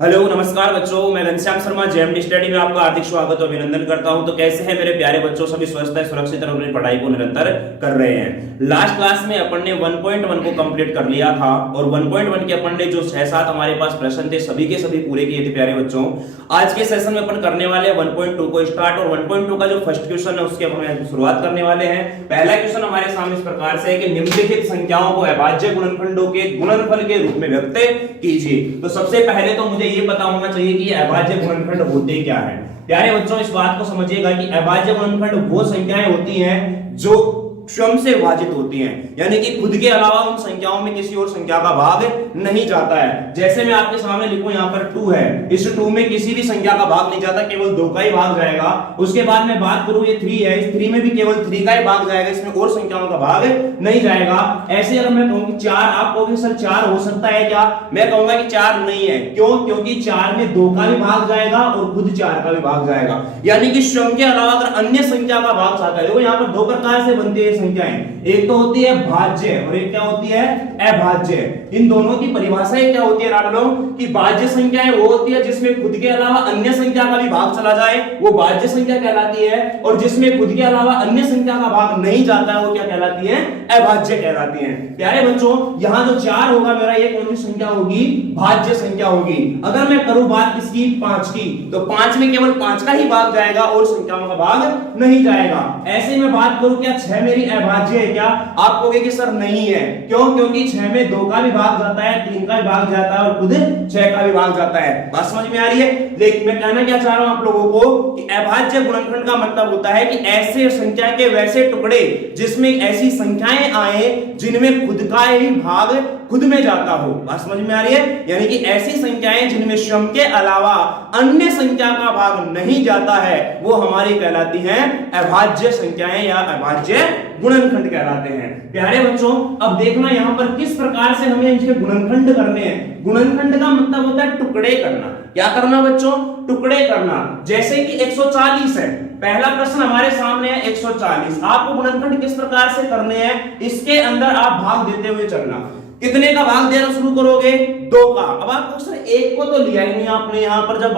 Hello नमस्कार बच्चों, मैं घनश्याम शर्मा जेएमडी स्टडी में आपका हार्दिक स्वागत और अभिनंदन करता हूं। तो कैसे हैं मेरे प्यारे बच्चों, सभी स्वस्थ है, सुरक्षित और अपनी पढ़ाई को निरंतर कर रहे हैं। लास्ट क्लास में अपन ने 1.1 को कंप्लीट कर लिया था और 1.1 के अपन ने जो 6-7 हमारे पास प्रश्न थे सभी के सभी पूरे किए थे प्यारे बच्चों। आज के सेशन में अपन करने वाले 1.2 को स्टार्ट और 1.2 का जो फर्स्ट क्वेश्चन है उसकी हम शुरुआत करने वाले हैं। पहला क्वेश्चन हमारे सामने इस प्रकार से है कि निम्नलिखित संख्याओं को अभाज्य गुणनखंडों के गुणनफल के रूप में व्यक्त कीजिए। तो सबसे पहले तो मुझे ये पता होना चाहिए कि अभाज्य गुणनखंड होते क्या हैं। प्यारे बच्चों, इस बात को समझिएगा कि अभाज्य गुणनखंड वो संख्याएं होती हैं जो स्वयं से विभाजित होती हैं, यानी कि खुद के अलावा उन संख्याओं में किसी और संख्या का भाग नहीं जाता है। जैसे मैं आपके सामने लिखूं, यहाँ पर 2 है, इस 2 में किसी भी संख्या का भाग नहीं जाता, केवल 2 का ही भाग जाएगा। उसके बाद मैं बात करूं ये 3 है, इस 3 में भी केवल 3 का ही भाग जाएगा, इसमें और संख्याओं का भाग नहीं जाएगा। ऐसे अगर मैं कहूं कि 4, आप कहोगे सर 4 हो सकता है क्या? मैं कहूंगा कि 4 नहीं है। क्यों? क्योंकि 4 में 2 का भी भाग जाएगा और खुद 4 का भी भाग जाएगा, यानी कि स्वयं के अलावा अगर अन्य संख्या का भाग जाता है। देखो यहाँ पर 2 प्रकार से बनती है संख्याएं, एक तो होती है भाज्य और एक क्या होती है? अभाज्य। इन दोनों की परिभाषाएं क्या होती है राडलो? कि भाज्य संख्याएं वो होती है जिसमें खुद के अलावा अन्य संख्या का भी भाग चला जाए, वो भाज्य संख्या कहलाती है, और जिसमें खुद के अलावा अन्य संख्या का भाग नहीं जाता है वो क्या कहलाती है? अभाज्य कहलाती है। प्यारे बच्चों, यहाँ जो 4 होगा मेरा, ये कौन सी संख्या होगी? भाज्य संख्या होगी। अगर मैं करूं बात किसकी? 5 की, तो 5 में केवल 5 का ही भाग जाएगा और संख्याओं का भाग नहीं जाएगा। ऐसे में बात करूं क्या 6 मेरी अभाज्य है क्या? आप कहोगे कि सर नहीं है। क्यों? क्योंकि 6 में 2 का भी भाग जाता है, 3 का भी भाग जाता है और खुद 6 का भी भाग जाता है। बात समझ में आ रही है? लेकिन मैं कहना क्या चाह रहा हूं आप लोगों को कि अभाज्य गुणनखंड का मतलब होता है कि ऐसे संख्या के वैसे टुकड़े जिसमें ऐसी संख्याएं आए जिनमें खुद का ही भाग खुद में जाता हो। बात समझ में आ रही है? यानी कि ऐसी संख्याएं जिनमें स्वयं के अलावा अन्य संख्या का भाग नहीं जाता है वो हमारी कहलाती हैं अभाज्य संख्याएं या अभाज्य गुणनखंड कहलाते हैं। प्यारे बच्चों, अब देखना यहाँ पर किस प्रकार से हमें इनके गुणनखंड करने हैं। गुणनखंड का मतलब होता है टुकड़े करना। क्या करना बच्चों? टुकड़े करना। जैसे कि 140 है, पहला प्रश्न हमारे सामने है 140। आपको गुणनखंड किस प्रकार से करने हैं, इसके अंदर आप भाग देते हुए चलना। कितने का भाग देना शुरू करोगे? 2 का। अब आपको सर 1 को तो लिया ही नहीं आपने, यहाँ पर जब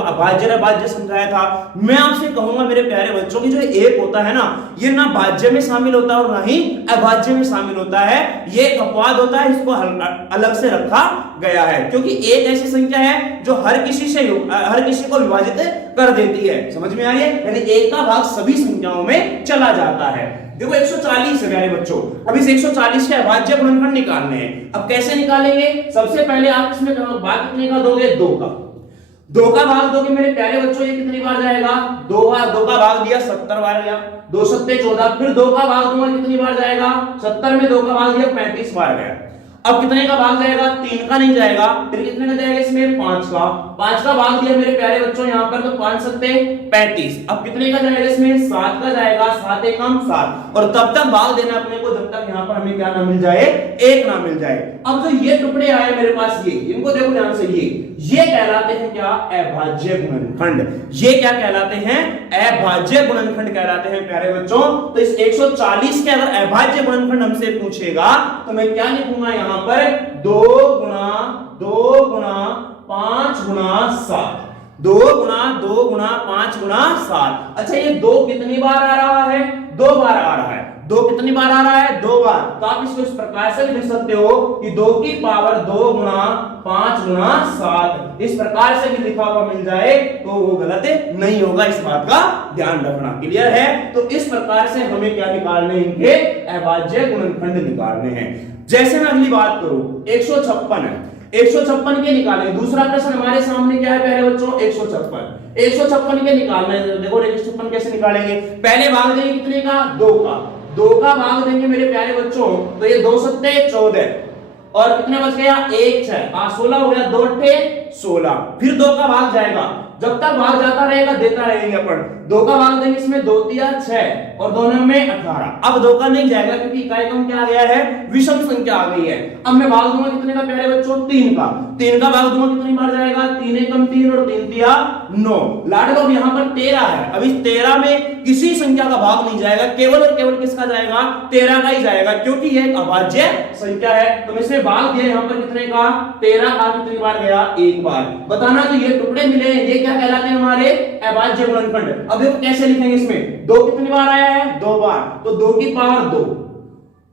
भाज्य समझाया था। मैं आपसे कहूंगा मेरे प्यारे बच्चों की जो 1 होता है ना, ये ना भाज्य में शामिल होता है और ना ही अभाज्य में शामिल होता है। ये एक अपवाद होता है, इसको अलग से रखा गया है, क्योंकि 1 ऐसी संख्या है जो हर किसी को विभाजित कर देती है। समझ में आ रही है? यानी 1 का भाग सभी संख्याओं में चला जाता है। देखो 140 है प्यारे बच्चों, अब इस 140 के अभाज्य गुणनखंड निकालने हैं। अब कैसे निकालेंगे? सबसे पहले आप इसमें भाग कितने का दोगे? 2 का। 2 का भाग दोगे मेरे प्यारे बच्चों, ये कितनी बार जाएगा? 2 बार। 2 का भाग दिया 70 बार गया, 2 सत्ते 14। फिर 2 का भाग दूंगा, कितनी बार जाएगा? 70 में 2 का भाग दिया 35 बार गया। अब कितने का भाग जाएगा? 3 का नहीं जाएगा। फिर कितने का जाएगा इसमें? 5 का। 5 का भाग दिया मेरे प्यारे बच्चों यहाँ पर, तो 5 सत्ते 35। अब कितने का जाएगा इसमें? 7 का जाएगा। 7 एकम 7। और तब तक भाग देना अपने को जब तक यहाँ पर हमें क्या ना मिल जाए? 1 ना मिल जाए। अब जो ये टुकड़े आए मेरे पास, ये इनको देखो ध्यान से, ये कहलाते हैं क्या? अभाज्य गुणनखंड। ये क्या कहलाते हैं? अभाज्य गुणनखंड कहलाते हैं प्यारे बच्चों। तो इस 140 के अगर अभाज्य गुणनखंड हमसे पूछेगा तो मैं क्या लिखूंगा यहाँ पर? 2 गुणा 2 गुणा 5 गुणा 7। 2 गुणा 2 गुणा 5 गुणा 7। अच्छा, ये 2 कितनी बार आ रहा है? 2 बार आ रहा है। 2 कितनी बार आ रहा है? 2 बार। तो आप इसको इस प्रकार से लिख सकते हो कि 2 की पावर 2 गुणा 5 गुणा 7। इस प्रकार से भी लिखा हुआ मिल जाए तो वो गलत नहीं होगा, इस बात का ध्यान रखना। क्लियर है? तो इस प्रकार से हमें क्या निकालने हैं? इनके अभाज्य गुणनखंड निकालने हैं। जैसे मैं अगली बात करूं, 156 है, 156 के निकाले। दूसरा प्रश्न हमारे सामने क्या है प्यारे बच्चों? 156 के निकालना है। देखो 156 कैसे निकालेंगे? पहले भाग देंगे कितने का? 2 का। 2 का भाग देंगे मेरे प्यारे बच्चों, तो ये 2 सत्ते 14 और कितने बच गया? 1 6 16 हो गया, 2 अट्ठे 16। फिर 2 का भाग जाएगा। जब तक भाग जाता रहेगा देता रहेंगे अपन। 2 का भाग देंगे इसमें 2 तिया 6 और 2 में 18। अब 2 का नहीं जाएगा क्योंकि इकाई क्रम क्या आ गया है, विषम संख्या आ गई है। अब मैं भाग दूंगा कितने का प्यारे बच्चों, 3 का। 3 का भाग दूंगा कितनी बार जाएगा, 3 एकम 3 और 3 तिया 9। लाडलो अब यहाँ पर 13 है, अब इस 13 में किसी संख्या का भाग नहीं जाएगा, केवल और केवल किसका जाएगा, 13 का ही जाएगा, क्योंकि यह एक अभाज्य संख्या है। तो इसमें भाग दिया यहाँ पर कितने का, 13 का। कितनी बार गया, 1 बार। बताना जो ये टुकड़े मिले हैं ये क्या कहलाते हैं, हमारे अभाज्य गुणनखंड। अब देखो कैसे लिखेंगे, इसमें 2 कितनी बार आया है, 2 बार, तो 2 की पावर 2,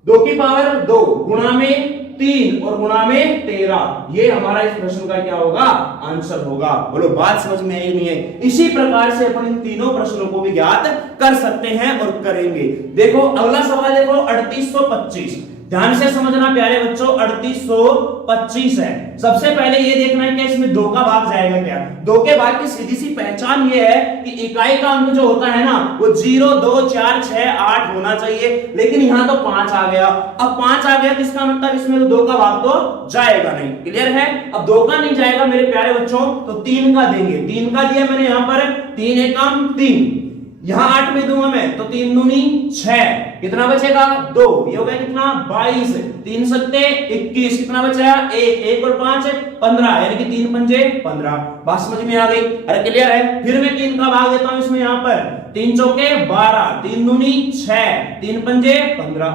2 की पावर 2 गुणा में 3 और गुणा में 13, ये हमारा इस प्रश्न का क्या होगा, आंसर होगा। बोलो बात समझ में आई नहीं है। इसी प्रकार से अपन इन तीनों प्रश्नों को भी ज्ञात कर सकते हैं और करेंगे। देखो अगला सवाल देखो 3825, ध्यान से समझना प्यारे बच्चों, 3825 है। सबसे पहले ये देखना है कि इसमें 2 का भाग जाएगा क्या। 2 के भाग की सीधी सी पहचान ये है कि इकाई का अंक जो होता है ना वो 0, 2, 4, 6, 8 होना चाहिए, लेकिन यहां तो 5 आ गया। अब 5 आ गया किसका मतलब इसमें तो 2 का भाग तो जाएगा नहीं। क्लियर है। अब 2 का नहीं जाएगा मेरे प्यारे बच्चों तो 3 का देंगे। 3 का दिया मैंने यहां पर, 3 एकम 3, यहां 8 में दूंगा मैं तो 3 दूनी 6, कितना बचेगा 2, ये हो गया कितना 22, 3 सत्ते 21, कितना बचा 1, 1 और 5 15, यानी कि 3 पंजे 15। बात समझ में आ गई। अरे क्लियर है। फिर मैं 3 का भाग देता हूं इसमें, यहां पर 3 चौके 12, 3 दूनी 6, 3 पंजे 15।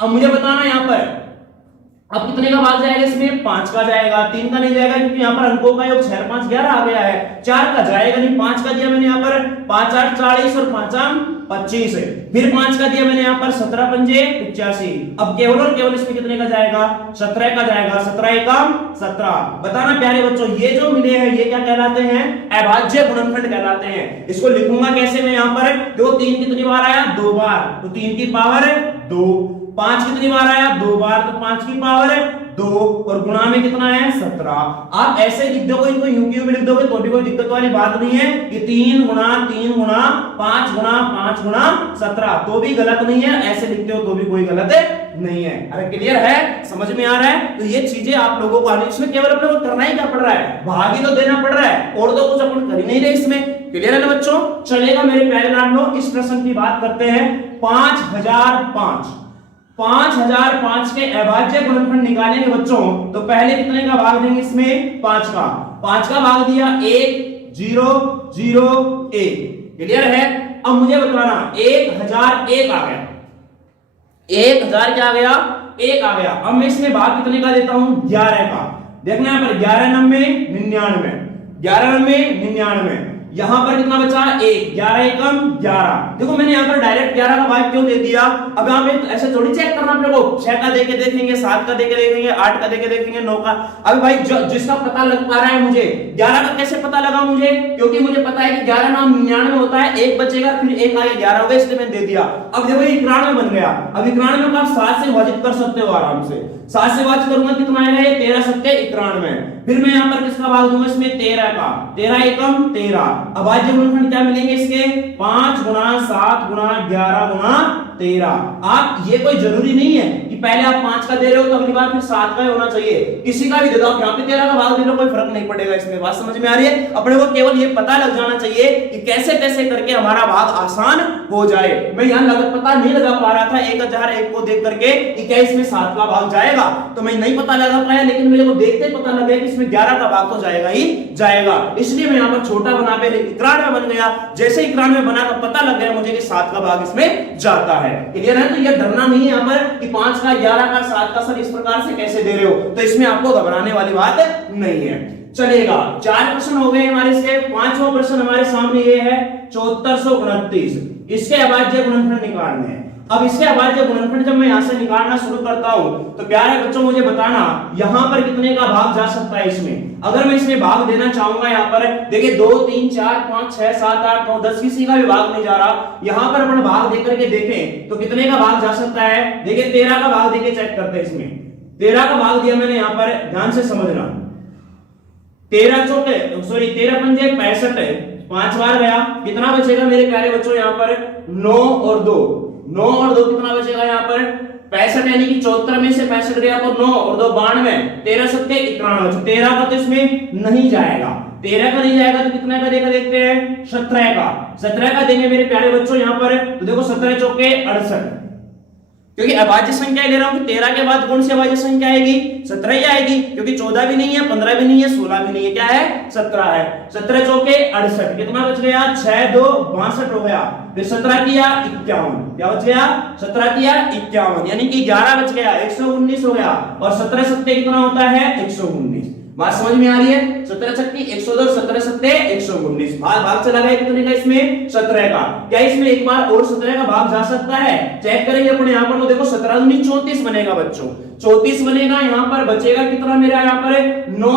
अब मुझे बताना यहां पर अब कितने का भाग जाएगा इसमें, 5 का जाएगा। 3 का नहीं जाएगा क्योंकि यहाँ पर अंकों का योग 6 5 11 आ गया है। 4 का जाएगा नहीं, 5 का दिया मैंने यहाँ पर 5 8 40 और 5 25 है। फिर 5 का दिया मैंने यहाँ पर 17 पंजे 85। अब केवल और केवल इसमें कितने का जाएगा, 17 का जाएगा। 17 एकम 17। बताना प्यारे बच्चों ये जो मिले हैं ये क्या कहलाते हैं, अभाज्य गुणनखंड कहलाते हैं। इसको लिखूंगा कैसे मैं यहाँ पर, देखो 3 कितनी बार आया, 2 बार, तो 3 की पावर 2। 5 कितनी बार आया, 2 बार, तो 5 की पावर 2 और गुणा में कितना है 17। आप ऐसे लिख दोगे, इनको यूं क्यों भी लिख दोगे तो भी कोई दिक्कत वाली बात नहीं है। कि 3 गुणा 3 गुणा 5 गुणा 5 गुणा 17 तो भी गलत नहीं है, ऐसे लिखते हो तो भी कोई गलत नहीं है। अरे क्लियर है, समझ में आ रहा है। तो ये चीजें आप लोगों को आने, इसमें केवल अपने को करना ही क्या पड़ रहा है, भाग ही तो देना पड़ रहा है, और तो कुछ अपन कर ही नहीं रहे इसमें। क्लियर है ना बच्चों। चलेगा मेरे प्यारे लाडलो, इस प्रश्न की बात करते हैं। 5005 5005 के अभाज्य गुणनखंड निकालेंगे बच्चों, तो पहले कितने का भाग देंगे इसमें, 5 का। 5 का भाग दिया 1 0 0 1। क्लियर है। अब मुझे बताना 1001 आ गया, 1000 क्या आ गया, 1 आ गया। अब मैं इसमें भाग कितने का देता हूं, 11 का। देखना यहां पर 11 9 99, 11 9 99, यहां पर कितना बचा 1, 11 एकम 11। देखो मैंने यहां पर डायरेक्ट 11 का भाग क्यों दे दिया। अब यहां पे ऐसे थोड़ी चेक करना अपने को, 6 का देके देखेंगे, 7 का देके देखेंगे, 8 का देके देखेंगे, 9 का। अभी भाई जिसका पता लग पा रहा है मुझे 11 का कैसे पता लगा मुझे, क्योंकि मुझे पता है कि 11 नाम 99 होता है, 1 बचेगा फिर 1 आया 11 हो गया, इसलिए मैंने दे दिया। अब देखो ये 91 बन गया। अब 91 को आप 7 से विभाजित कर सकते हो आराम से। 7 से विभाजित करूंगा कितना आएगा, 13 सत्ते 91। फिर मैं यहां पर किसका भाग दूंगा इसमें, 13 का। 13 एकम 13। अभाज्य गुणनखंड क्या मिलेंगे इसके, 5 गुणा 7 गुणा 11 गुणा 13। आप ये कोई जरूरी नहीं है कि पहले आप 5 का दे रहे हो तो अगली बार फिर 7 का ही होना चाहिए, किसी का भी दे दो। आप यहाँ पे 13 का भाग दे दो, कोई फर्क नहीं पड़ेगा इसमें। बात समझ में आ रही है। अपने को केवल ये पता लग जाना चाहिए कि कैसे कैसे करके हमारा भाग आसान हो जाए। मैं यहाँ लगत पता नहीं लगा पा रहा था 1001 को देख करके कि क्या इसमें 7 का भाग जाएगा, तो मैं नहीं पता लगा पाया, लेकिन मेरे को देखते पता लगे कि इसमें 11 का भाग तो जाएगा ही जाएगा। इसलिए मैं यहाँ पर छोटा बना पे 91 बन गया। जैसे 91 बना तो पता लग गया मुझे कि 7 का भाग इसमें जाता है। क्लियर है। तो ये डरना नहीं है यहाँ पर कि 5 का 11 का 7 का सर इस प्रकार से कैसे दे रहे हो, तो इसमें आपको घबराने वाली बात नहीं है। चलेगा, 4 प्रश्न हो गए हमारे इसके। 5वां प्रश्न हमारे सामने ये है 7429। इसके अभाज्य गुणनखंड निकालने हैं। अब इसके अभाज्य गुणनखंड जब मैं यहां से निकालना शुरू करता हूं तो प्यारे बच्चों मुझे बताना यहां पर कितने का भाग जा सकता है इसमें। अगर मैं इसमें भाग देना चाहूंगा, यहां पर देखिए 2 3 4 5 6 7 8 9 10 किसी का भी भाग नहीं जा रहा। यहां पर अपन भाग दे करके देखें तो कितने का भाग जा सकता है। देखिए 13 का भाग देके चेक करते हैं। इसमें 13 का भाग दिया मैंने, यहां पर ध्यान से समझना। 13 चौके 13 पंजे 65, 5 बार गया, कितना बचेगा मेरे प्यारे बच्चों यहाँ पर 9 और 2 कितना बचेगा यहाँ पर 65 यानी कि 74 में से 65 गया तो 9 और 2 92, 13 सत्ते 91, 13 का तो इसमें नहीं जाएगा, 13 का नहीं जाएगा तो कितना का देगा देखते हैं 17 का, 17 का देंगे मेरे प्यारे बच्चों यहाँ पर, तो देखो 17 चौके 68, क्योंकि अभाज्य संख्या ले रहा हूं कि 13 के बाद कौन सी अभाज्य संख्या आएगी 17 ही आएगी, क्योंकि 14 भी नहीं है, 15 भी नहीं है, 16 भी नहीं है, क्या है 17 है, 17 चौके 68, कितना बच गया 6 2 62 हो गया, फिर 17 किया 51, क्या बच गया 17 किया 51 यानी कि 11 बच गया 119 हो गया, और 17 सत्ते कितना होता है 119, बात समझ में आ रही है, 17 छक्की 102, 17 सत्ते 119, भाग चला गया कितने का इसमें 17 का, क्या इसमें एक बार और 17 का भाग जा सकता है, चेक करेंगे अपने यहाँ पर, तो देखो 17 दूनी 34 बनेगा बच्चों, 34 बनेगा, यहाँ पर बचेगा कितना मेरा यहाँ पर 9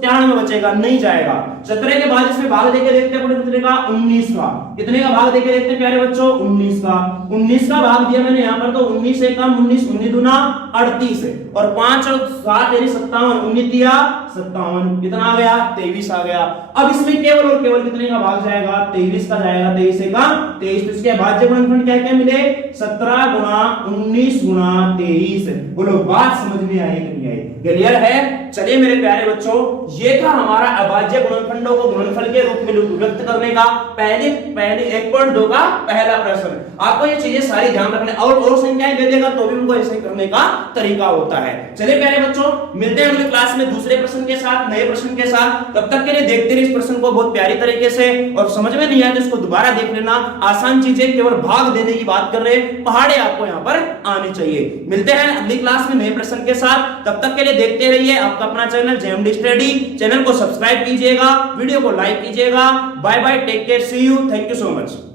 93 बचेगा, नहीं जाएगा, 17 के बाद इसमें भाग देके देखते हैं कितने का 19 का, कितने का भाग देके देखते हैं प्यारे बच्चों 19 का, 19 का भाग दिया मैंने यहाँ पर, तो 19 एक कम 19, 19 दूना 38 और 5 और 7 यानी 57, 19 दिया 57, कितना आ गया 23 आ गया, अब इसमें केवल और केवल कितने का भाग जाएगा 23 का जाएगा, 23 का 23, तो इसके भाज्य गुणनफल क्या क्या मिले 17 गुणा 19 गुणा 23, बोलो बात समझ में आई कि नहीं आई, क्लियर है। चलिए मेरे प्यारे बच्चों, ये था हमारा अभाज्य गुणनखंडों को गुणनफल के रूप में व्यक्त करने का पहले 1.2 का पहला प्रश्न, आपको ये चीजें सारी ध्यान रखने, और संख्याएं दे देगा तो भी उनको ऐसे करने का तरीका होता है। चलिए प्यारे बच्चों, मिलते हैं अगली क्लास में दूसरे प्रश्न के साथ, नए प्रश्न के साथ, तब तक के लिए देखते रहिए इस प्रश्न को बहुत प्यारी तरीके से, और समझ में नहीं आया तो इसको दोबारा देख लेना, आसान चीजें केवल भाग देने की बात कर रहे हैं, पहाड़े आपको यहाँ पर आनी चाहिए। मिलते हैं अगली क्लास में नए प्रश्न के साथ, तब तक के लिए देखते रहिए आपका अपना चैनल जेएमडी स्टडी, चैनल को सब्सक्राइब कीजिएगा, वीडियो को लाइक कीजिएगा, bye bye, take care, see you, thank you so much.